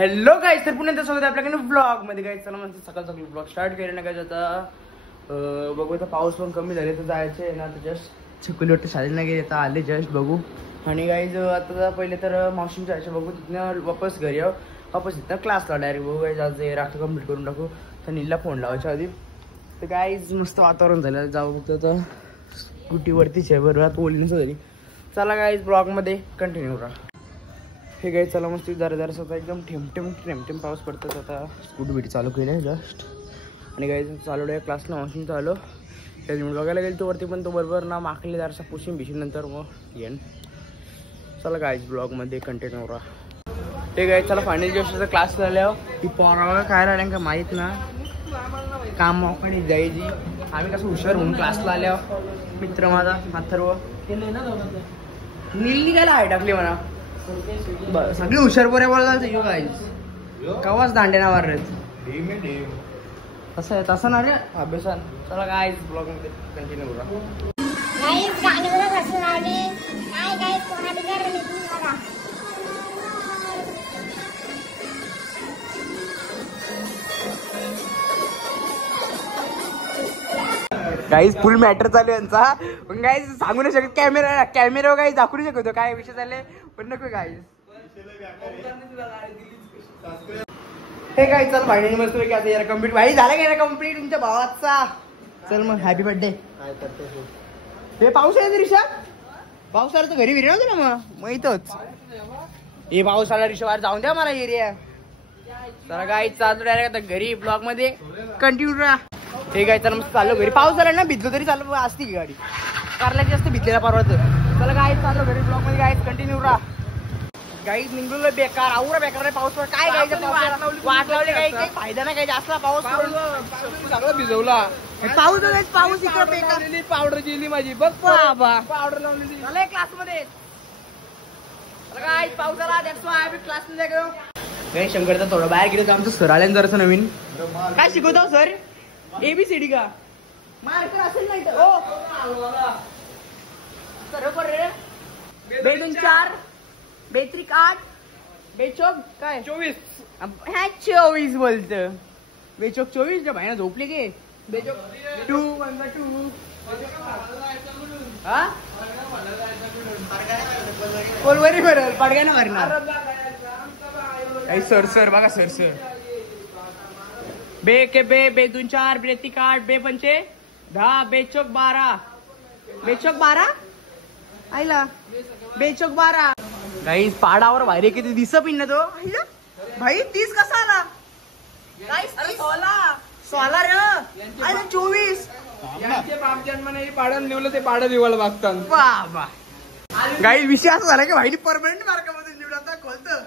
Hello गाईस, तर पुन्हा स्वागत आहे आपल्याकडे ब्लॉग मध्ये. गाईस चला मस्त सकाळ सकाळी ब्लॉग स्टार्ट केले ना. काय आता बघू, आता पाऊस पण कमी झाले तर जायचे आहे ना. तर जस्ट चिखली वाटतं शाळेला नाही गेले, आता आले जस्ट बघू. आणि गाईज आता पहिले तर मावशीम जायचं बघू, तिथनं वापस घरी यावं, वापस तिथनं क्लासला डायरेक्ट बघू. गाईज आज रात्र कम्प्लीट करून टाकू. तर नीलला फोन लावायच्या आधी. तर गाईज मस्त वातावरण झालं, जाऊ बघतो तर स्कूटीवरतीच आहे बरोबर ओलींचं तरी. चला गाईज ब्लॉगमध्ये कंटिन्यू करा. हे गाईज चला मस्त जरा आता एकदम ठेम पाऊस पडतात. आता स्कूटी बिटी चालू केली आहे जस्ट. आणि गाईज चालू आहे क्लासला मशीन चालू. त्याच्यामुळे बघायला गेलो तो वरती, पण तो बरोबर ना माखली जरासा पुशीन भिशीन नंतर मग येईन. चला गाईज ब्लॉगमध्ये कंटिन्यू करा. ते गाईज चला फायनल दिवसाचा क्लास झाल्यावर ती पोराला काय राहिलं का माहीत ना, काम मोकळी जायची. आम्ही कसं हुशार म्हणून क्लासला आल्यावर मित्र माझा अथर्व नील निघायला हाय टाकली म्हणा. सगळी हुशार पोऱ्या बोलायला यो गाईज कवाच दांडे ना मारत तसं आहे तसं ना रे अभ्यासान. चला गाईज ब्लॉग मध्ये कंटिन्यू करा. गाईज फुल मॅटर चालू यांचा, पण गाईज सांगू नाही शकत. कॅमेरा गाईज दाखवू नाही शकतो काय विषय चालले, पण नको गाईज. हे काय चल फायनली मस्त पैकी आता यार कम्प्लीट भाई झाला का कम्प्लीट तुमच्या भावाचा. चल मग हॅपी बर्थडे. हे पाऊस आहे रिक्षा, पाऊस आला तर घरी विरी नव्हतं ना मग इथंच. हे पाऊस आला रिक्षा बाहेर जाऊन द्या मला एरिया. चला गाईज चालू डायरेक्ट आता घरी ब्लॉग मध्ये कंटिन्यू राहा. हे काय चला मस्त चाललो घरी. पाऊस झाला ना भिजलो तरी चालू असती की गाडी, कारल्याची जास्त भिजलेला परवा. चला गाईज चाललो घरी ब्लॉग मध्ये. गाईज कंटिन्यू राहा. गाईज निघलो बेकार आवरा बेकार रे पाऊस. काय गाईज वाट लावली काही काही फायदा नाही, काही जास्त पाऊस सगळं भिजवला. पाऊस इकडे बेकार. पावडर गेली माझी बघ, पावडर लावलेली झालंय क्लास मध्ये. गाईज पाऊस आला क्लास मध्ये गेलो. काही शंकरचा थोडं बाहेर गेलो तर आमचं सर आल्यानं जरासं नवीन काय शिकवतो सर. ABCD का मार्कर असेल नाही तर बरोबर रे. 2 2 4 2 3 8 बेचोक काय 24 ह्या 24 बोलतं. बेचोक 24 च्या बाहेर झोपले गे. बेचोक 2 1 2 हा कोलवरी भरल पडग्यानं भरणार. काही सर बघा सर. बे के बे 2 2 4 बे 3 8 बे 5 10 बेचोक 12 बेचोक 12 आईला बेचोक 12. गाईज पाडावर बाहेर किती दिस पिन तो भाई 30 कसा आला गाईज 16 रे 24 बाप जन्माने पाडण निवलं ते पाडा दिवाला बघतात. बाबा गाईज विषय असा झाला की भाईने परमनंट मार्कामध्ये निवडा खोलतं.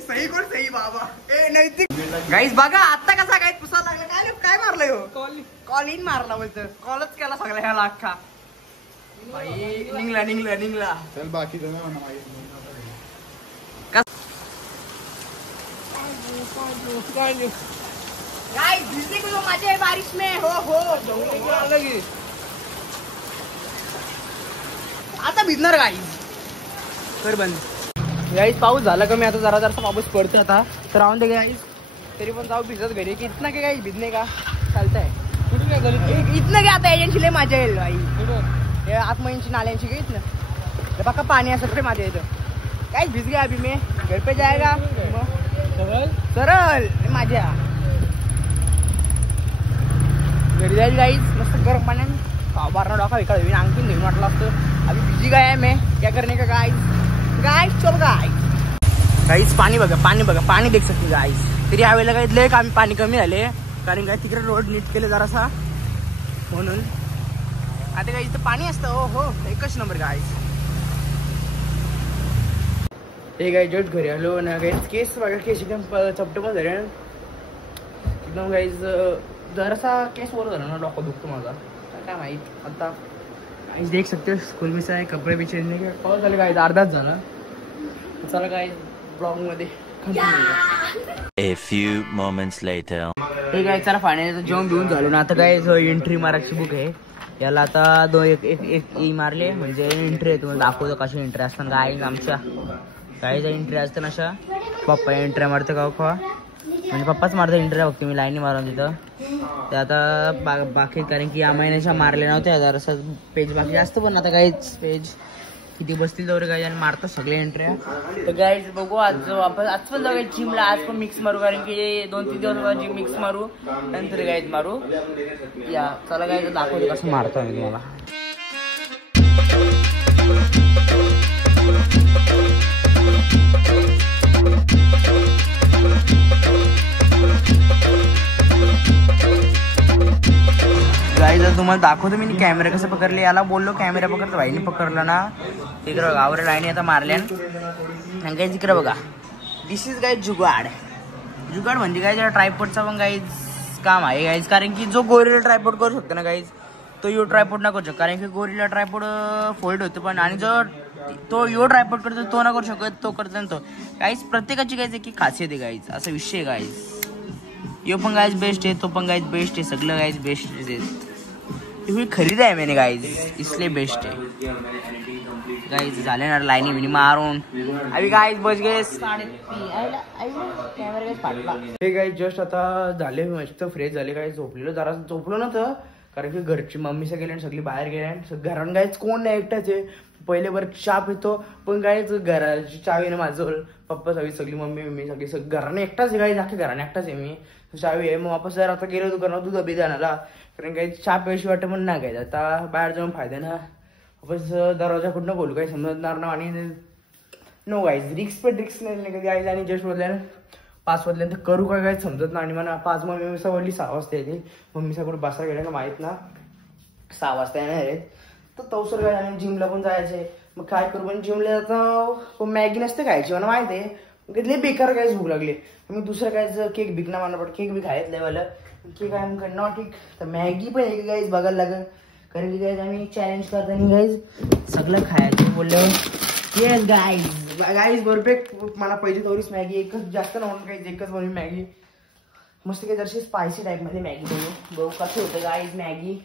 सही कोण सही बाबा ए नैतिक. गाईज बघा आता कसा काय पुसायला लागला. काय मारलंय हो कॉलिन मारला बोलतं. कॉलच केला सगळा ह्याला अख्खा. भाई निघला चल बाकी माझे बारिश में हो आता भिजणार गाईज. कर बंद. गाईज पाऊस झाला कमी आता जरा पाऊस पडतो आता तर राहून दे गाईज. तरी पण जाऊ भिजत घरी की इतना काय भिजणे का चालतंय. कुठून काय झालं इथनं काय आता एजन्सी लय मजा येईल भाई. आत्महंची नाल्यांची घेत ना बघा पाणी असं माझ्या इथं. काय भिज गया अभी मैं घर पे जाएगा सरळ माझ्या घरी जाईल गाईज. मस्त गरम पाण्याने बारना डोका विकाळ होईल अंगठीन घेऊन वाटलं असतं. अभी भिजी गया मैं क्या करने का गाईज चल गाईज पाणी बघा पाणी देख सकते गाईज. तरी यावेळेला काही लय पाणी कमी झाले कारण काय तिकडे रोड नीट केले जरासा म्हणून. आता काय इथं पाणी असतं हो एकच नंबर गाईज. हे गाईज जस्ट घरी आलो ना गाईज. केस बघा केस एकदम चपटपच झाले एकदम गाईज. जरासा केस वर झाला ना डोकं दुखतो माझा काय माहित. आता गाईज देख सकते स्कूल मिस आहे कपडे भी चेंज नाही पाऊस झाले गाईज अर्धाच झाला. चला गाईज ब्लॉग मध्ये A few moments later. हे गाईज चला फायनली जेवण घेऊन झालो ना. आता काय एंट्री मारायची बुक आहे याला आता एक मारले म्हणजे एंट्री आहे. तुम्हाला दाखवतो कशी एंट्री असताना गाईज आमच्या काही एंट्री असते ना अशा पप्पा एंट्री मारतो का खवा म्हणजे पप्पाच मारतो एंट्री बघते मी लाईनी मारून तिथं ते आता बाकी कारण की या महिन्याच्या मारले नव्हते जरासं पेज बाकी जास्त पण आता काहीच पेज किती बसतील तेवढे काही आणि मारतो सगळे एंट्र्या तर गाईज बघू आज आपण आज पण जाऊ जिमला आज पण मिक्स मारू कारण की 2-3 दिवस जिम मिक्स मारू नंतर गाईज मारू या चला गाईज दाखवतो कसं मारतो आम्ही तुम्हाला गाईज तुम्हाला दाखवतो मी कॅमेरा कसं पकडले याला बोललो कॅमेरा पकडतो भाईने पकडला ना तिकडे बघा आवरे लाईनी आता मारल्या आणि गाईज इकडे बघा दिस इज गाईज जुगाड म्हणजे काय जरा ट्रायपॉडचा पण गाईज काम आहे गाईज कारण की जो गोरीला ट्रायपॉड करू शकतो ना गाईज तो यो ट्रायपॉड ना करू शकतो कारण की गोरीला ट्रायपॉड फोल्ड होतो पण आणि जो तो यो ट्रायपॉड करतो तो ना करू शकत तो करतो ना तो गाईज प्रत्येकाची गाईज एक खासियत आहे गाईज असा विषय गाईज यो पण गाईज बेस्ट आहे तो पण गाईज बेस्ट आहे सगळं गाईज बेस्ट आहे तुम्ही खरीदा आहे मैंने गाईज इसलिए बेस्ट आहे गाईज झाले ना लाईनी विनी मारून अभी गाईज बस गए 3:30 कॅमेरा फाटला हे गाईज जस्ट आता झाले मस्त फ्रेश झाले गाईज झोपलेलो जरा झोपलो नव्हतं कारण की घरची मम्मी सगळे सगळी बाहेर गेले घरात गाईज कोण नाही एकटाच आहे पहिले वर चहा पितो पण गाईज घराची चावी ना माझं पप्पा सगळी मम्मी सगळी घराने एकटाच आहे गाईज अख्ख्या घराने एकटाच आहे मी चावी आहे मग वापस जर आता गेलो दुकानात दूध अभि जाणारा कारण काही चहा प्यायशी वाटत म्हणून नाही गायचं आता बाहेर जाऊन फायदा ना वापस दरवाजा कुठनं बोलू काही समजणार ना आणि नो गाईज रिक्स नाही कधी गाईज आणि जस्ट बोलल्यानं 5 वाजल्यानंतर करू काय काय समजत ना आणि मला 5 मम्मी बोलली 6 वाजता येते मम्मी सगळं बसा गेल्या ना माहीत ना 6 वाजता येणार आहेत तर तवसर काय आणि जिमला पण जायचंय मग काय करू पण जिमला जाता मॅगी नसते खायची मला माहिती आहे लय बेकार काय भूक लागली मी दुसरं काय केक बिकना मला पण केक बी खायचं वाला केक आहे मग नॉट ठीक तर मॅगी पण एक गाईज बघायला लागेल कारण की गाईज आम्ही चॅलेंज करताना गाईज सगळं खायचं बोललं येस गाईज परफेक्ट मला पहिली थोडीच मॅगी एकच जास्त नव्हतं गाईज एकच बनवी मॅगी मस्त काही जरशी स्पायसी टाईपमध्ये मॅगी बनवू बघू कसं होतं गाईज मॅगी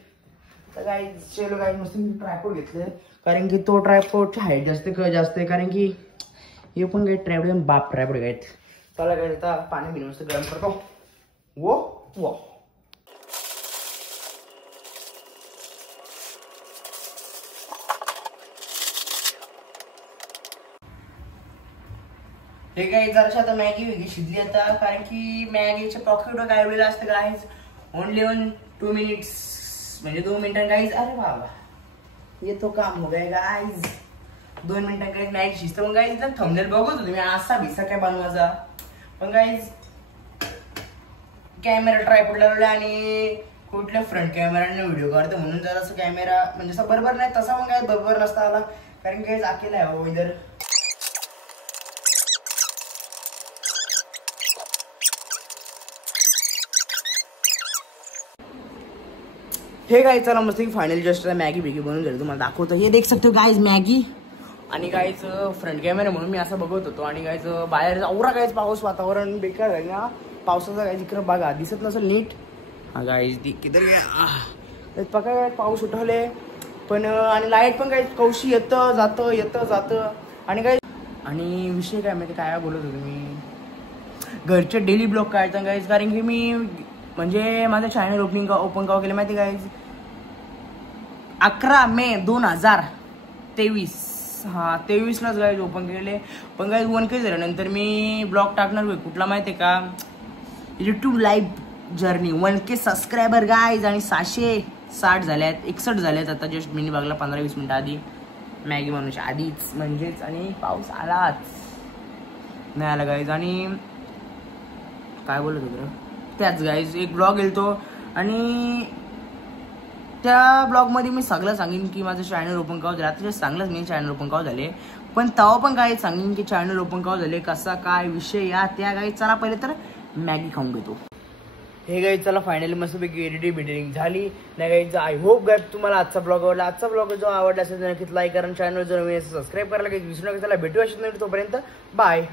तर गाईज चलो गाईज मस्त मी ट्रायपॉड घेतलं कारण की तो ट्रायपॉडची हाईट जास्त आहे कारण की हे पण काही ट्रायपॉड बाप ट्रायपॉड गाईत चला काय आता पाणी पिणे मस्त गरम करतो वो हे काय जराशी आता मॅगी वेगळी शिजली आता कारण की मॅगीचे पॉकेट गायवलेलं असतं गाईज ओनली 2 मिनिट्स म्हणजे 2 मिनिटां गाईज अरे बाबा ये तो काम हो गया गाईज 2 मिनिटां काही मॅगी शिजतं मग गाईज थंबनेल बघत होतो मी असा भिसा काय बनवायचा पण गाईज कॅमेरा ट्रायपॉड लावला आणि कुठल्या फ्रंट कॅमेराने व्हिडिओ काढतो म्हणून जर असं कॅमेरा म्हणजे असं बरोबर नाही तसा पण काय बरोबर नसता आला कारण की अकेला आहे हो इधर हे काय चला मस्त फायनल जस्ट मॅगी बिगी बनवून झाली तुम्हाला दाखवतो हे देख सकते हो गाईज मॅगी आणि गाईज फ्रंट कॅमेरा म्हणून मी असं बघत होतो आणि गाईज बाहेर औरा गाईज पाऊस वातावरण बेकार झालं ना पावसाचा गाईज इकडं बघा दिसत नसेल नीट हा गाईज किती पका पाऊस उठवले पण आणि लाईट पण काही कौशी येतं जातं आणि काय आणि विषय काय माहिती काय बोलत होतो मी घरचे डेली ब्लॉग काढतात गाईज कारण की मी म्हणजे माझं चॅनल ओपन काव केलं माहिती गाईज 11 मे 2023 हा 23लाच गाईज ओपन केले पण गाईज 1K झाल्यानंतर मी ब्लॉग टाकणार कुठला माहिती आहे का YouTube live journey 1K subscriber guys आणि 760 झाल्यात 61 झाल्यात आता जस्ट मी बघला 15-20 मिनिटं आधी मॅगी बनवायच्या आधीच म्हणजेच आणि पाऊस आलाच नाही आला गाईज आणि काय बोलत होतं त्याच गाईज एक ब्लॉग येतो आणि त्या ब्लॉगमध्ये मी सगळं सांगेन की माझं चॅनल ओपन काव झालं आता चांगलंच मी चॅनल ओपन काव झाले पण तेव्हा पण काय सांगेन की चॅनल ओपन काव झाले कसा काय विषय या त्या गाईज चला पहिले तर मॅगी खाऊन घेतो हे गाईज चला फायनली मस्तपैकी एडिटिंग झाली नाही गाईज आय होप गाईज तुम्हाला आजचा ब्लॉग आवडला आजचा ब्लॉग जो आवडला असेल तर नक्कीच लाईक करा चॅनल जर सबस्क्राईब करायला काही विसरू नका चला भेटू असेल तोपर्यंत बाय